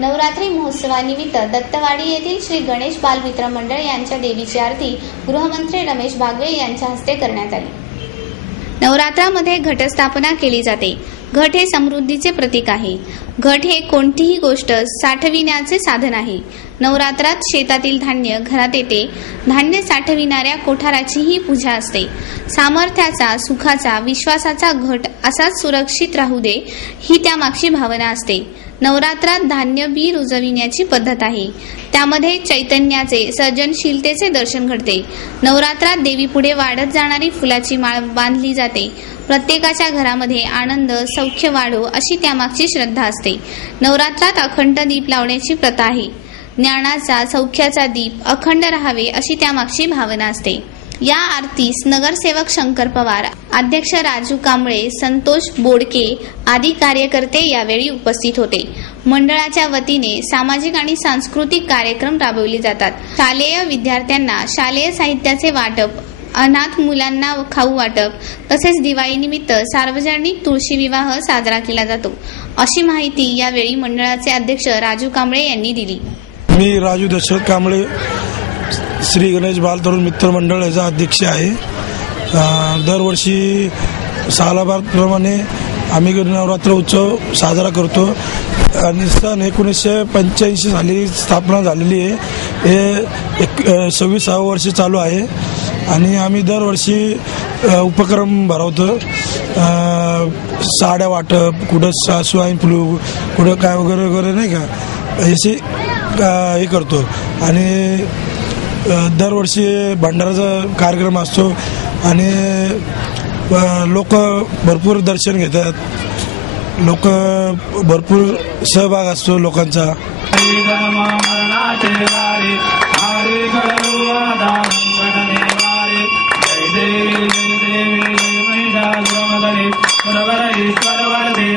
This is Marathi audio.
नवरात्री महोत्सवानिमित्त दत्तवाडी येथील श्री गणेश बालमित्र मंडळ यांच्या देवीची आरती गृहमंत्री रमेश बागवे यांच्या हस्ते करण्यात आली। नवरात्रामध्ये घटस्थापना केली जाते। घट हे समृद्धीचे प्रतीक आहे। घट हे कोणतीही गोष्ट साठविण्याचे साधन आहे। नवरात्रात शेतातील धान्य घरात येते। धान्य साठविणाऱ्या कोठाराचीही पूजा असते। सामर्थ्याचा, सुखाचा, विश्वासाचा घट असाच सुरक्षित राहू दे ही त्यामागची भावना असते। नवरात्रात धान्य बी रुजविण्याची पद्धत आहे। त्यामध्ये चैतन्याचे, सर्जनशीलतेचे दर्शन घडते। नवरात्रात देवीपुढे वाढत जाणारी फुलाची माळ बांधली जाते। प्रत्येकाच्या घरामध्ये आनंद, सौख्य वाढो अशी त्यामागची श्रद्धा असते। नवरात्रात अखंड दीप लावण्याची प्रथा आहे। ज्ञानाचा, सौख्याचा दीप अखंड राहावे अशी त्यामागची भावना असते। या आरतीस नगरसेवक शंकर पवार, अध्यक्ष राजू कांबळे, संतोष बोडके आदी कार्यकर्ते यावेळी उपस्थित होते। मंडळाच्या वतीने सामाजिक आणि सांस्कृतिक कार्यक्रम राबवले जातात। शालेय विद्यार्थ्यांना शालेय साहित्याचे वाटप, अनाथ मुलांना खाऊ वाटप तसेच दिवाळीनिमित्त सार्वजनिक तुळशी विवाह साजरा केला जातो अशी माहिती यावेळी मंडळाचे अध्यक्ष राजू कांबळे यांनी दिली। मी राजू दशरथ कांबळे, श्री गणेश बाल तरुण मित्र मंडळ याचा अध्यक्ष आहे। दरवर्षी सालाबादप्रमाणे आम्ही नवरात्र उत्सव साजरा करतो आणि सन 1985 साली स्थापना झालेली आहे। हे 26वे वर्ष चालू आहे आणि आम्ही दरवर्षी उपक्रम भरवतो। साड्या वाटप, कुठं स्वाईन फ्लू, कुठं काय वगैरे वगैरे नाही का असे हे करतो आणि दरवर्षी भंडाराचा कार्यक्रम असतो आणि लोक भरपूर दर्शन घेतात, लोक भरपूर सहभाग असतो लोकांचा। जय देवी जय देवी जय महिषासुरमर्दिनी